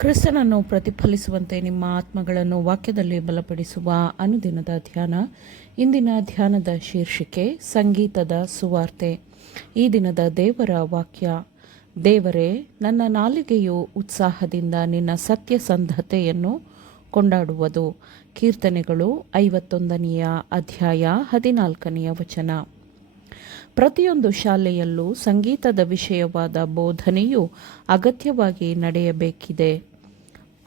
ಕ್ರಿಸ್ತನನ್ನು ಪ್ರತಿಫಲಿಸುವಂತೆ ನಿಮ್ಮ ಆತ್ಮಗಳನ್ನು ವಾಕ್ಯದಲ್ಲಿ ಬಲಪಡಿಸುವ ಅನುದಿನದ ಧ್ಯಾನ. ಇಂದಿನ ಧ್ಯಾನದ ಶೀರ್ಷಿಕೆ ಸಂಗೀತದ ಸುವಾರ್ತೆ. ಈ ದಿನದ ದೇವರ ವಾಕ್ಯ: ದೇವರೇ, ನನ್ನ ನಾಲಿಗೆಯು ಉತ್ಸಾಹದಿಂದ ನಿನ್ನ ಸತ್ಯಸಂಧತೆಯನ್ನು ಕೊಂಡಾಡುವುದು. ಕೀರ್ತನೆಗಳು 51ನೇ ಅಧ್ಯಾಯ 14ನೇ ವಚನ. ಪ್ರತಿಯೊಂದು ಶಾಲೆಯಲ್ಲೂ ಸಂಗೀತದ ವಿಷಯವಾದ ಬೋಧನೆಯು ಅಗತ್ಯವಾಗಿ ನಡೆಯಬೇಕಿದೆ.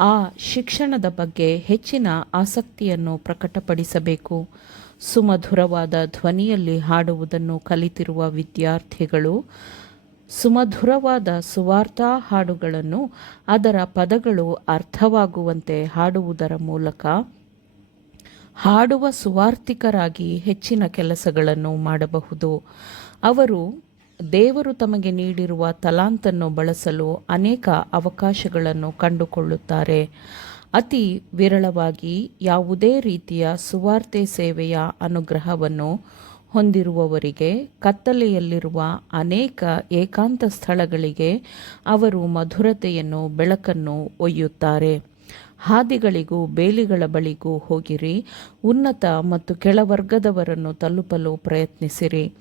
ಆ ಶಿಕ್ಷಣದ ಬಗ್ಗೆ ಹೆಚ್ಚಿನ ಆಸಕ್ತಿಯನ್ನು ಪ್ರಕಟಪಡಿಸಬೇಕು. ಸುಮಧುರವಾದ ಧ್ವನಿಯಲ್ಲಿ ಹಾಡುವುದನ್ನು ಕಲಿತಿರುವ ವಿದ್ಯಾರ್ಥಿಗಳು ಸುಮಧುರವಾದ ಸುವಾರ್ತಾ ಹಾಡುಗಳನ್ನು ಅದರ ಪದಗಳು ಅರ್ಥವಾಗುವಂತೆ ಹಾಡುವುದರ ಮೂಲಕ ಹಾಡುವ ಸುವಾರ್ತಿಕರಾಗಿ ಹೆಚ್ಚಿನ ಕೆಲಸಗಳನ್ನು ಮಾಡಬಹುದು. ಅವರು ದೇವರು ತಮಗೆ ನೀಡಿರುವ ತಲಾಂತನ್ನು ಬಳಸಲು ಅನೇಕ ಅವಕಾಶಗಳನ್ನು ಕಂಡುಕೊಳ್ಳುತ್ತಾರೆ. ಅತಿ ವಿರಳವಾಗಿ ಯಾವುದೇ ರೀತಿಯ ಸುವಾರ್ತೆ ಸೇವೆಯ ಅನುಗ್ರಹವನ್ನು ಹೊಂದಿರುವವರಿಗೆ ಕತ್ತಲೆಯಲ್ಲಿರುವ ಅನೇಕ ಏಕಾಂತ ಸ್ಥಳಗಳಿಗೆ ಅವರು ಮಧುರತೆಯನ್ನು, ಬೆಳಕನ್ನು ಒಯ್ಯುತ್ತಾರೆ. ಹಾದಿಗಳಿಗೂ ಬೇಲಿಗಳ ಬಳಿಗೂ ಹೋಗಿರಿ. ಉನ್ನತ ಮತ್ತು ಕೆಳವರ್ಗದವರನ್ನು ತಲುಪಲು ಪ್ರಯತ್ನಿಸಿರಿ.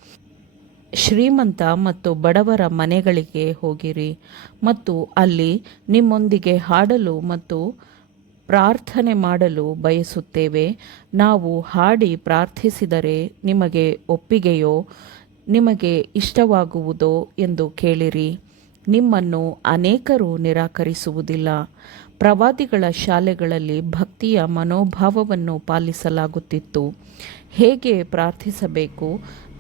ಶ್ರೀಮಂತ ಮತ್ತು ಬಡವರ ಮನೆಗಳಿಗೆ ಹೋಗಿರಿ ಮತ್ತು ಅಲ್ಲಿ ನಿಮ್ಮೊಂದಿಗೆ ಹಾಡಲು ಮತ್ತು ಪ್ರಾರ್ಥನೆ ಮಾಡಲು ಬಯಸುತ್ತೇವೆ. ನಾವು ಹಾಡಿ ಪ್ರಾರ್ಥಿಸಿದರೆ ನಿಮಗೆ ಒಪ್ಪಿಗೆಯೋ, ನಿಮಗೆ ಇಷ್ಟವಾಗುವುದೋ ಎಂದು ಕೇಳಿರಿ. ನಿಮ್ಮನ್ನು ಅನೇಕರು ನಿರಾಕರಿಸುವುದಿಲ್ಲ. ಪ್ರವಾದಿಗಳ ಶಾಲೆಗಳಲ್ಲಿ ಭಕ್ತಿಯ ಮನೋಭಾವವನ್ನು ಪಾಲಿಸಲಾಗುತ್ತಿತ್ತು. ಹೇಗೆ ಪ್ರಾರ್ಥಿಸಬೇಕು,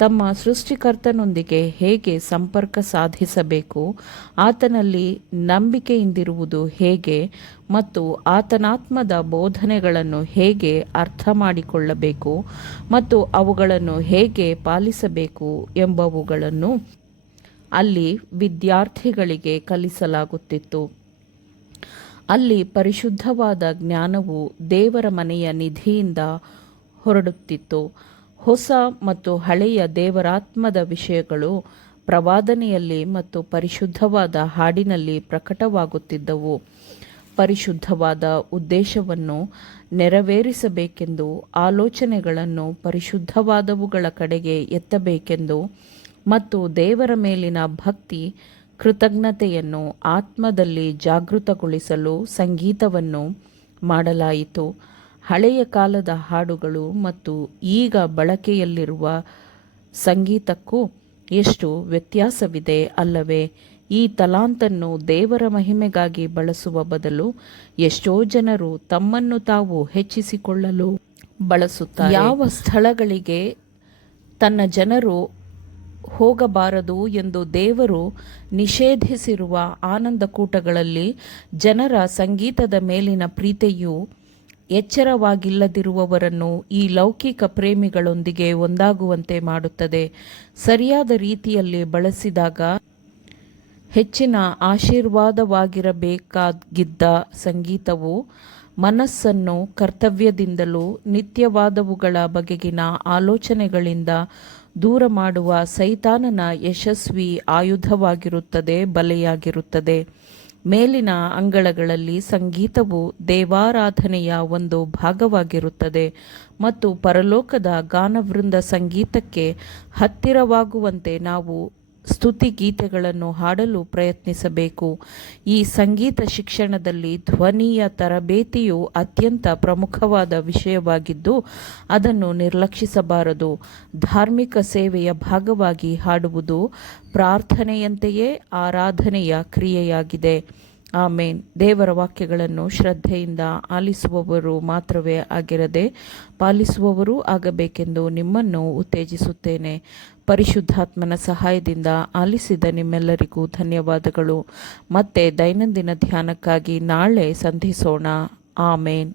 ತಮ್ಮ ಸೃಷ್ಟಿಕರ್ತನೊಂದಿಗೆ ಹೇಗೆ ಸಂಪರ್ಕ ಸಾಧಿಸಬೇಕು, ಆತನಲ್ಲಿ ನಂಬಿಕೆಯಿಂದಿರುವುದು ಹೇಗೆ ಮತ್ತು ಆತನಾತ್ಮದ ಬೋಧನೆಗಳನ್ನು ಹೇಗೆ ಅರ್ಥ ಮಾಡಿಕೊಳ್ಳಬೇಕು ಮತ್ತು ಅವುಗಳನ್ನು ಹೇಗೆ ಪಾಲಿಸಬೇಕು ಎಂಬವುಗಳನ್ನು ಅಲ್ಲಿ ವಿದ್ಯಾರ್ಥಿಗಳಿಗೆ ಕಲಿಸಲಾಗುತ್ತಿತ್ತು. ಅಲ್ಲಿ ಪರಿಶುದ್ಧವಾದ ಜ್ಞಾನವು ದೇವರ ಮನೆಯ ನಿಧಿಯಿಂದ ಹೊರಡುತ್ತಿತ್ತು. ಹೊಸ ಮತ್ತು ಹಳೆಯ ದೇವರಾತ್ಮದ ವಿಷಯಗಳು ಪ್ರವಾದನೆಯಲ್ಲಿ ಮತ್ತು ಪರಿಶುದ್ಧವಾದ ಹಾಡಿನಲ್ಲಿ ಪ್ರಕಟವಾಗುತ್ತಿದ್ದವು. ಪರಿಶುದ್ಧವಾದ ಉದ್ದೇಶವನ್ನು ನೆರವೇರಿಸಬೇಕೆಂದು, ಆಲೋಚನೆಗಳನ್ನು ಪರಿಶುದ್ಧವಾದವುಗಳ ಕಡೆಗೆ ಎತ್ತಬೇಕೆಂದು ಮತ್ತು ದೇವರ ಮೇಲಿನ ಭಕ್ತಿ ಕೃತಜ್ಞತೆಯನ್ನು ಆತ್ಮದಲ್ಲಿ ಜಾಗೃತಗೊಳಿಸಲು ಸಂಗೀತವನ್ನು ಮಾಡಲಾಯಿತು. ಹಳೆಯ ಕಾಲದ ಹಾಡುಗಳು ಮತ್ತು ಈಗ ಬಳಕೆಯಲ್ಲಿರುವ ಸಂಗೀತಕ್ಕೂ ಎಷ್ಟು ವ್ಯತ್ಯಾಸವಿದೆ ಅಲ್ಲವೇ? ಈ ತಲಾಂತನ್ನು ದೇವರ ಮಹಿಮೆಗಾಗಿ ಬಳಸುವ ಬದಲು ಎಷ್ಟೋ ಜನರು ತಮ್ಮನ್ನು ತಾವು ಹೆಚ್ಚಿಸಿಕೊಳ್ಳಲು ಬಳಸುತ್ತಾರೆ. ಯಾವ ಸ್ಥಳಗಳಿಗೆ ತನ್ನ ಜನರು ಹೋಗಬಾರದು ಎಂದು ದೇವರು ನಿಷೇಧಿಸಿರುವ ಆನಂದ ಕೂಟಗಳಲ್ಲಿ ಜನರ ಸಂಗೀತದ ಮೇಲಿನ ಪ್ರೀತಿಯು ಎಚ್ಚರವಾಗಿಲ್ಲದಿರುವವರನ್ನು ಈ ಲೌಕಿಕ ಪ್ರೇಮಿಗಳೊಂದಿಗೆ ಒಂದಾಗುವಂತೆ ಮಾಡುತ್ತದೆ. ಸರಿಯಾದ ರೀತಿಯಲ್ಲಿ ಬಳಸಿದಾಗ ಹೆಚ್ಚಿನ ಆಶೀರ್ವಾದವಾಗಿರಬೇಕಾಗಿದ್ದ ಸಂಗೀತವು ಮನಸ್ಸನ್ನು ಕರ್ತವ್ಯದಿಂದಲೂ ನಿತ್ಯವಾದವುಗಳ ಬಗೆಗಿನ ಆಲೋಚನೆಗಳಿಂದ ದೂರ ಮಾಡುವ ಸೈತಾನನ ಯಶಸ್ವಿ ಆಯುಧವಾಗಿರುತ್ತದೆ, ಬಲೆಯಾಗಿರುತ್ತದೆ. ಮೇಲಿನ ಅಂಗಳಗಳಲ್ಲಿ ಸಂಗೀತವು ದೇವಾರಾಧನೆಯ ಒಂದು ಭಾಗವಾಗಿರುತ್ತದೆ ಮತ್ತು ಪರಲೋಕದ ಗಾನವೃಂದ ಸಂಗೀತಕ್ಕೆ ಹತ್ತಿರವಾಗುವಂತೆ ನಾವು ಸ್ತುತಿ ಗೀತೆಗಳನ್ನು ಹಾಡಲು ಪ್ರಯತ್ನಿಸಬೇಕು. ಈ ಸಂಗೀತ ಶಿಕ್ಷಣದಲ್ಲಿ ಧ್ವನಿಯ ತರಬೇತಿಯು ಅತ್ಯಂತ ಪ್ರಮುಖವಾದ ವಿಷಯವಾಗಿದ್ದು ಅದನ್ನು ನಿರ್ಲಕ್ಷಿಸಬಾರದು. ಧಾರ್ಮಿಕ ಸೇವೆಯ ಭಾಗವಾಗಿ ಹಾಡುವುದು ಪ್ರಾರ್ಥನೆಯಂತೆಯೇ ಆರಾಧನೆಯ ಕ್ರಿಯೆಯಾಗಿದೆ. ಆಮೇನ್. ದೇವರ ವಾಕ್ಯಗಳನ್ನು ಶ್ರದ್ಧೆಯಿಂದ ಆಲಿಸುವವರು ಮಾತ್ರವೇ ಆಗಿರದೆ ಪಾಲಿಸುವವರೂ ಆಗಬೇಕೆಂದು ನಿಮ್ಮನ್ನು ಉತ್ತೇಜಿಸುತ್ತೇನೆ. ಪರಿಶುದ್ಧಾತ್ಮನ ಸಹಾಯದಿಂದ ಆಲಿಸಿದ ನಿಮ್ಮೆಲ್ಲರಿಗೂ ಧನ್ಯವಾದಗಳು. ಮತ್ತೆ ದೈನಂದಿನ ಧ್ಯಾನಕ್ಕಾಗಿ ನಾಳೆ ಸಂಧಿಸೋಣ. ಆಮೇನ್.